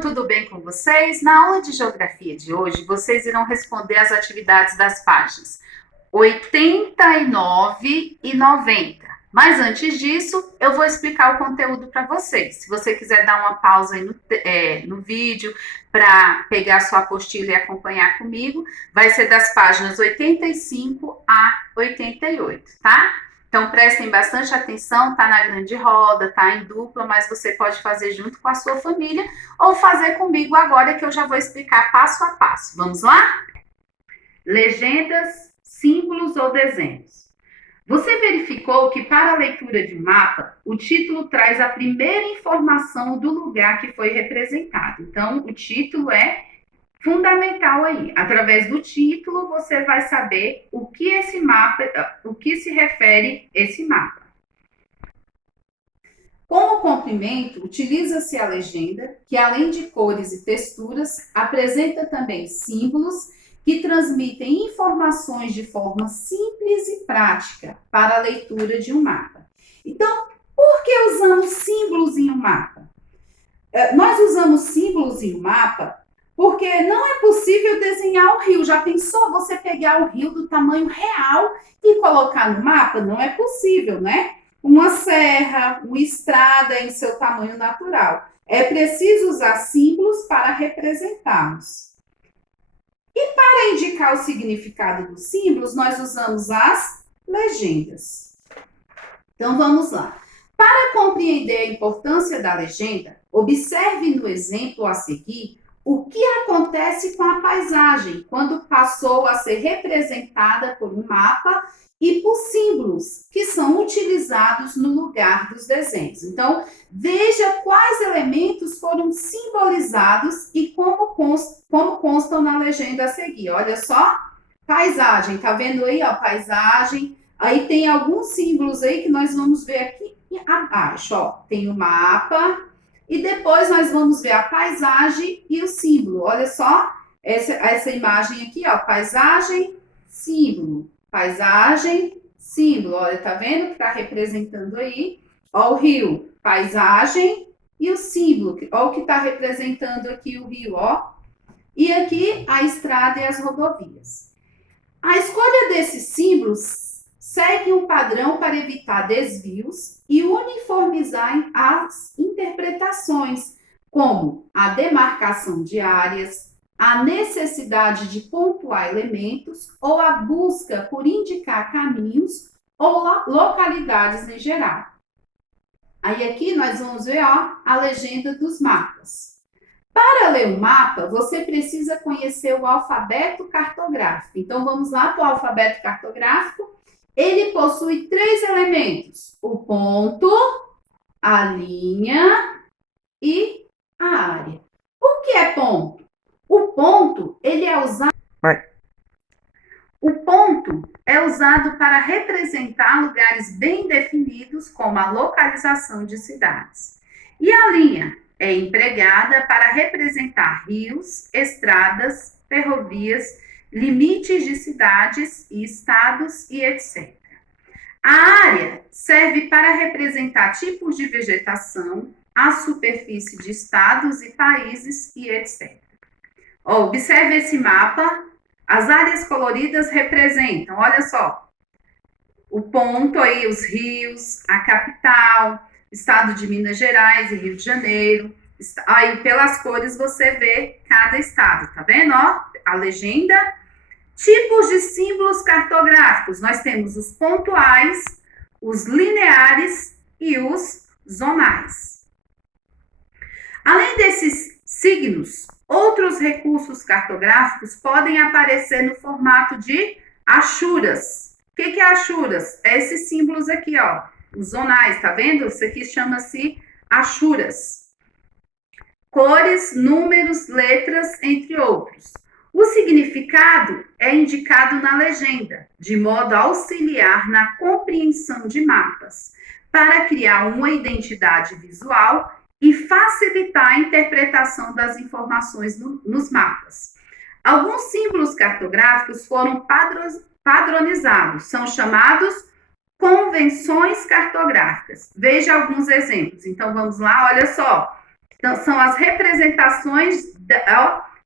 aluno, tudo bem com vocês? Na aula de geografia de hoje, vocês irão responder as atividades das páginas 89 e 90. Mas antes disso, eu vou explicar o conteúdo para vocês. Se você quiser dar uma pausa aí no vídeo para pegar sua apostila e acompanhar comigo, vai ser das páginas 85 a 88, tá? Então, prestem bastante atenção, tá na grande roda, tá em dupla, mas você pode fazer junto com a sua família ou fazer comigo agora que eu já vou explicar passo a passo. Vamos lá? Legendas, símbolos ou desenhos. Você verificou que para a leitura de um mapa, o título traz a primeira informação do lugar que foi representado. Então, o título é fundamental aí. Através do título, você vai saber o que se refere esse mapa. Com o comprimento, utiliza-se a legenda, que além de cores e texturas, apresenta também símbolos que transmitem informações de forma simples e prática para a leitura de um mapa. Então, por que usamos símbolos em um mapa? Nós usamos símbolos em um mapa porque não é possível desenhar o rio. Já pensou você pegar o rio do tamanho real e colocar no mapa? Não é possível, né? Uma serra, uma estrada em seu tamanho natural. É preciso usar símbolos para representá-los. E para indicar o significado dos símbolos, nós usamos as legendas. Então, vamos lá. Para compreender a importância da legenda, observe no exemplo a seguir o que acontece com a paisagem quando passou a ser representada por um mapa e por símbolos que são utilizados no lugar dos desenhos. Então, veja quais elementos foram simbolizados e como constam na legenda a seguir. Olha só, paisagem, tá vendo aí, ó, paisagem. Aí tem alguns símbolos aí que nós vamos ver aqui abaixo, ó. Tem o mapa e depois nós vamos ver a paisagem e o símbolo. Olha só, essa imagem aqui, ó, paisagem, símbolo. Paisagem, símbolo. Olha, tá vendo que tá representando aí? Ó, o rio, paisagem e o símbolo. Ó, o que tá representando aqui o rio, ó. E aqui a estrada e as rodovias. A escolha desses símbolos segue um padrão para evitar desvios e uniformizar as interpretações, como a demarcação de áreas, a necessidade de pontuar elementos ou a busca por indicar caminhos ou localidades em geral. Aí aqui nós vamos ver, ó, a legenda dos mapas. Para ler um mapa, você precisa conhecer o alfabeto cartográfico. Então vamos lá para o alfabeto cartográfico. Ele possui 3 elementos: o ponto, a linha e a área. O que é ponto? O ponto, ele é usado... O ponto é usado para representar lugares bem definidos, como a localização de cidades. E a linha é empregada para representar rios, estradas, ferrovias, limites de cidades e estados e etc. A área serve para representar tipos de vegetação, a superfície de estados e países e etc. Observe esse mapa. As áreas coloridas representam, olha só, o ponto aí, os rios, a capital, estado de Minas Gerais e Rio de Janeiro. Aí pelas cores você vê cada estado, tá vendo? Ó, a legenda. Tipos de símbolos cartográficos. Nós temos os pontuais, os lineares e os zonais. Além desses signos, outros recursos cartográficos podem aparecer no formato de achuras. O que é achuras? É esses símbolos aqui, ó, os zonais, tá vendo? Isso aqui chama-se achuras. Cores, números, letras, entre outros. O significado é indicado na legenda, de modo a auxiliar na compreensão de mapas, para criar uma identidade visual e facilitar a interpretação das informações nos mapas. Alguns símbolos cartográficos foram padronizados, são chamados convenções cartográficas. Veja alguns exemplos. Então, vamos lá, olha só. Então, são as representações,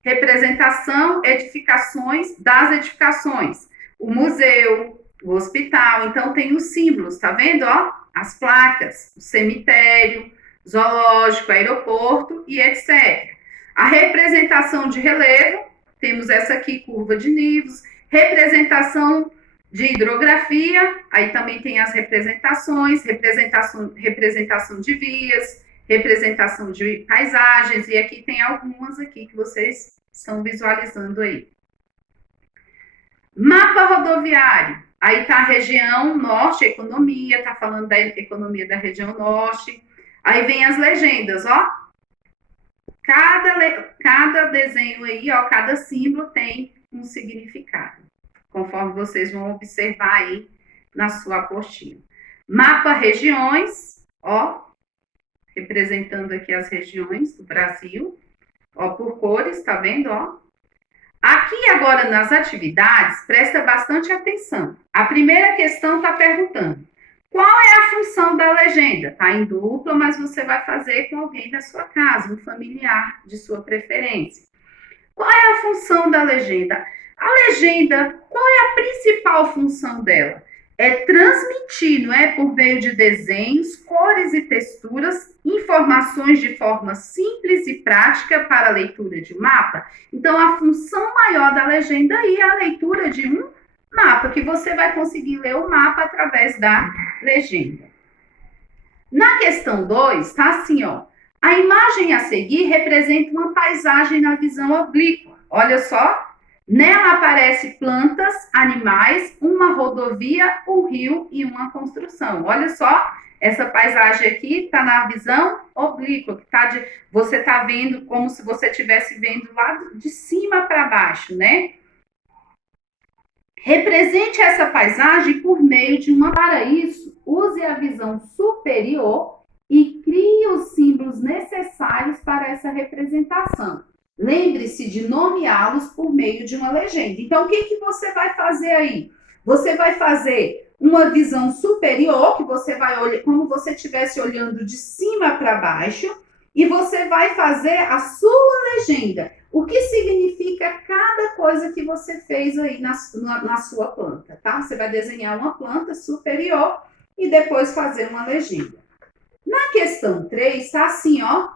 representação, edificações das edificações. O museu, o hospital, então tem os símbolos, tá vendo, ó? As placas, o cemitério, zoológico, aeroporto e etc. A representação de relevo, temos essa aqui, curva de níveis, representação de hidrografia, aí também tem as representações, representação de vias, representação de paisagens, e aqui tem algumas aqui que vocês estão visualizando aí. Mapa rodoviário, aí está a região norte, economia, está falando da economia da região norte, aí vem as legendas, ó, cada desenho aí, ó, cada símbolo tem um significado, conforme vocês vão observar aí na sua apostila. Mapa regiões, ó, representando aqui as regiões do Brasil, ó, por cores, tá vendo, ó? Aqui agora nas atividades, presta bastante atenção. A primeira questão está perguntando: qual é a função da legenda? Está em dupla, mas você vai fazer com alguém da sua casa, um familiar de sua preferência. Qual é a função da legenda? A legenda, qual é a principal função dela? É transmitir, não é? Por meio de desenhos, cores e texturas, informações de forma simples e prática para a leitura de mapa. Então, a função maior da legenda aí é a leitura de um mapa, que você vai conseguir ler o mapa através da legenda. Na questão 2, tá assim, ó. A imagem a seguir representa uma paisagem na visão oblíqua. Olha só, nela aparecem plantas, animais, uma rodovia, um rio e uma construção. Olha só, essa paisagem aqui está na visão oblíqua, que tá você está vendo como se você estivesse vendo lá de cima para baixo, né? Represente essa paisagem por meio de uma. Para isso, use a visão superior e crie os símbolos necessários para essa representação. Lembre-se de nomeá-los por meio de uma legenda. Então, o que você vai fazer aí? Você vai fazer uma visão superior, que você vai olhar como você estivesse olhando de cima para baixo, e você vai fazer a sua legenda. O que significa cada coisa que você fez aí na sua planta, tá? Você vai desenhar uma planta superior e depois fazer uma legenda. Na questão 3, tá assim, ó.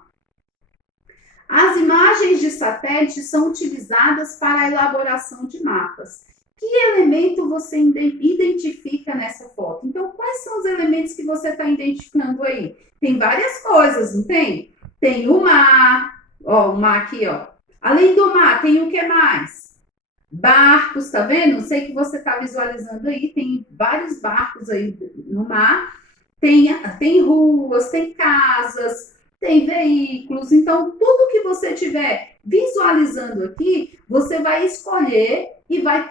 As imagens de satélite são utilizadas para a elaboração de mapas. Que elemento você identifica nessa foto? Então, quais são os elementos que você está identificando aí? Tem várias coisas, não tem? Tem o mar, ó, o mar aqui, ó. Além do mar, tem o que mais? Barcos, tá vendo? Não sei que você está visualizando aí, tem vários barcos aí no mar. Tem ruas, tem casas, tem veículos. Então, tudo que você estiver visualizando aqui, você vai escolher e vai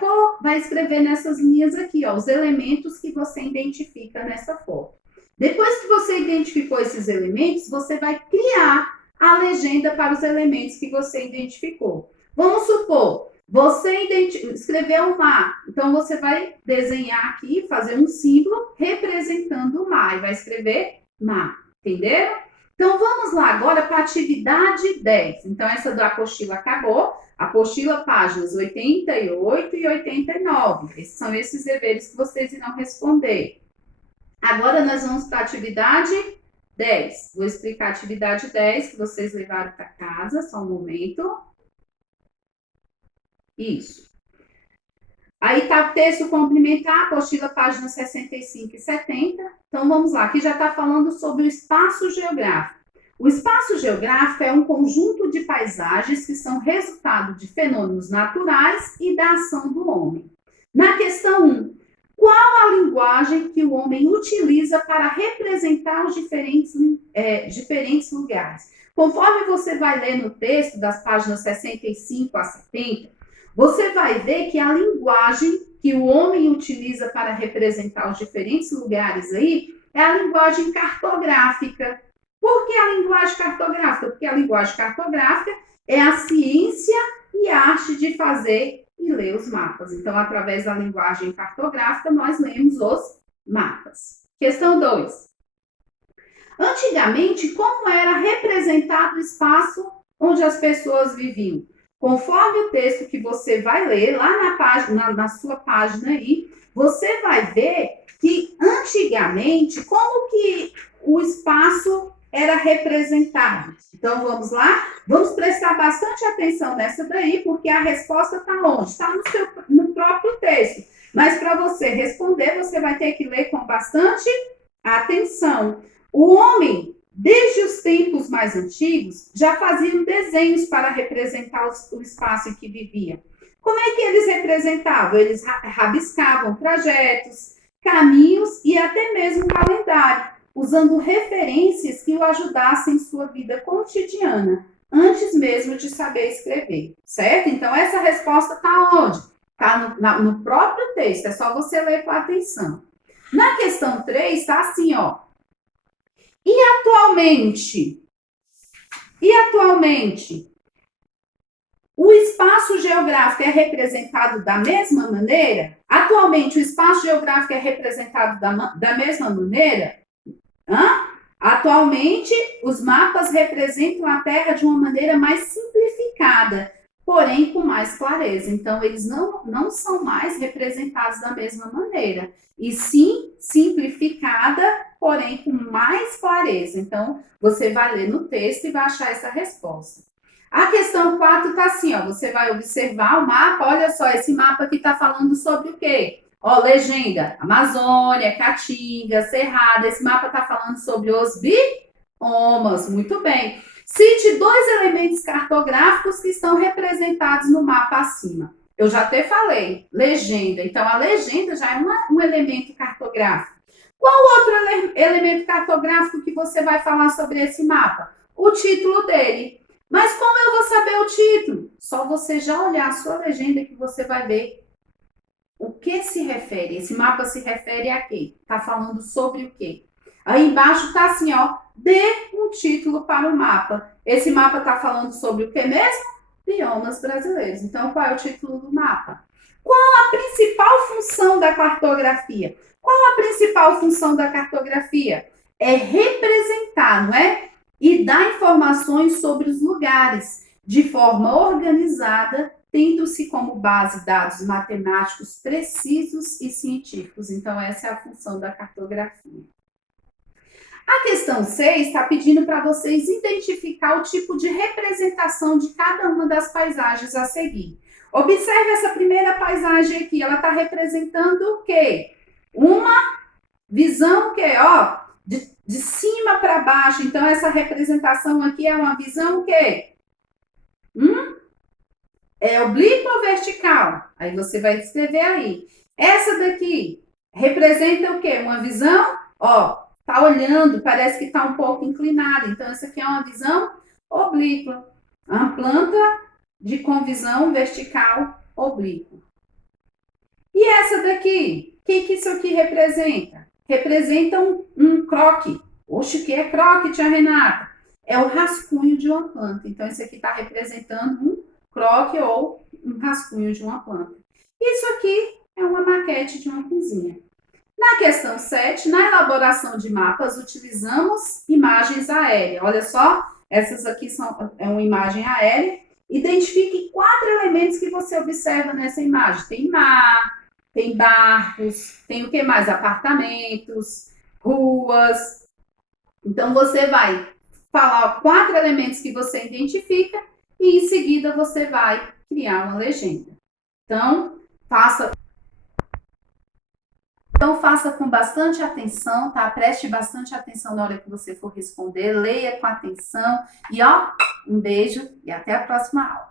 escrever nessas linhas aqui, ó, os elementos que você identifica nessa foto. Depois que você identificou esses elementos, você vai criar a legenda para os elementos que você identificou. Vamos supor, você escreveu o mar, então você vai desenhar aqui, fazer um símbolo representando o mar, e vai escrever mar, entenderam? Então, vamos lá agora para a atividade 10. Então, essa da apostila acabou. Apostila, páginas 88 e 89. Esses são esses deveres que vocês irão responder. Agora, nós vamos para a atividade 10. Vou explicar a atividade 10 que vocês levaram para casa. Só um momento. Isso. Aí está o texto complementar, apostila, páginas 65 e 70. Então, vamos lá. Aqui já está falando sobre o espaço geográfico. O espaço geográfico é um conjunto de paisagens que são resultado de fenômenos naturais e da ação do homem. Na questão 1, qual a linguagem que o homem utiliza para representar os diferentes lugares? Conforme você vai ler no texto, das páginas 65 a 70, você vai ver que a linguagem que o homem utiliza para representar os diferentes lugares aí é a linguagem cartográfica. Por que a linguagem cartográfica? Porque a linguagem cartográfica é a ciência e a arte de fazer e ler os mapas. Então, através da linguagem cartográfica, nós lemos os mapas. Questão 2. Antigamente, como era representado o espaço onde as pessoas viviam? Conforme o texto que você vai ler, lá na página, na sua página aí, você vai ver que antigamente, como que o espaço era representado? Então, vamos lá? Vamos prestar bastante atenção nessa daí, porque a resposta está onde? Está no próprio texto. Mas para você responder, você vai ter que ler com bastante atenção. O homem, desde os tempos mais antigos, já faziam desenhos para representar o espaço em que vivia. Como é que eles representavam? Eles rabiscavam trajetos, caminhos e até mesmo calendário, usando referências que o ajudassem em sua vida cotidiana, antes mesmo de saber escrever, certo? Então, essa resposta está onde? Está no próprio texto, é só você ler com atenção. Na questão 3, está assim, ó. E atualmente, o espaço geográfico é representado da mesma maneira? Atualmente, o espaço geográfico é representado da mesma maneira? Atualmente, os mapas representam a Terra de uma maneira mais simplificada, porém com mais clareza. Então, eles não são mais representados da mesma maneira, e sim simplificada, porém com mais clareza. Então, você vai ler no texto e vai achar essa resposta. A questão 4 está assim, ó, você vai observar o mapa, olha só, esse mapa aqui está falando sobre o quê? Ó, legenda, Amazônia, Caatinga, Cerrado, esse mapa está falando sobre os biomas, muito bem. Cite 2 elementos cartográficos que estão representados no mapa acima. Eu já até falei, legenda. Então, a legenda já é um elemento cartográfico. Qual outro elemento cartográfico que você vai falar sobre esse mapa? O título dele. Mas como eu vou saber o título? Só você já olhar a sua legenda que você vai ver o que se refere. Esse mapa se refere a quê? Está falando sobre o quê? Aí embaixo está assim, ó, dê um título para o mapa. Esse mapa está falando sobre o que mesmo? Biomas brasileiros. Então, qual é o título do mapa? Qual a principal função da cartografia? Qual a principal função da cartografia? É representar, não é? E dar informações sobre os lugares de forma organizada, tendo-se como base dados matemáticos precisos e científicos. Então, essa é a função da cartografia. A questão 6 está pedindo para vocês identificar o tipo de representação de cada uma das paisagens a seguir. Observe essa primeira paisagem aqui, ela está representando o quê? Uma visão que ó, de cima para baixo. Então, essa representação aqui é uma visão o quê? É oblíqua ou vertical? Aí você vai escrever aí. Essa daqui representa o quê? Uma visão, ó, tá olhando, parece que está um pouco inclinada. Então, essa aqui é uma visão oblíqua. Uma planta com visão vertical oblíqua. E essa daqui? O que isso aqui representa? Representa um croque. Oxe, o que é croque, tia Renata? É o rascunho de uma planta. Então, esse aqui está representando um croque ou um rascunho de uma planta. Isso aqui é uma maquete de uma cozinha. Na questão 7, na elaboração de mapas, utilizamos imagens aéreas. Olha só, essas aqui é uma imagem aérea. Identifique 4 elementos que você observa nessa imagem. Tem mar, tem barcos, tem o que mais? Apartamentos, ruas. Então, você vai falar 4 elementos que você identifica e, em seguida, você vai criar uma legenda. Então, faça com bastante atenção, tá? Preste bastante atenção na hora que você for responder, leia com atenção e, ó, um beijo e até a próxima aula.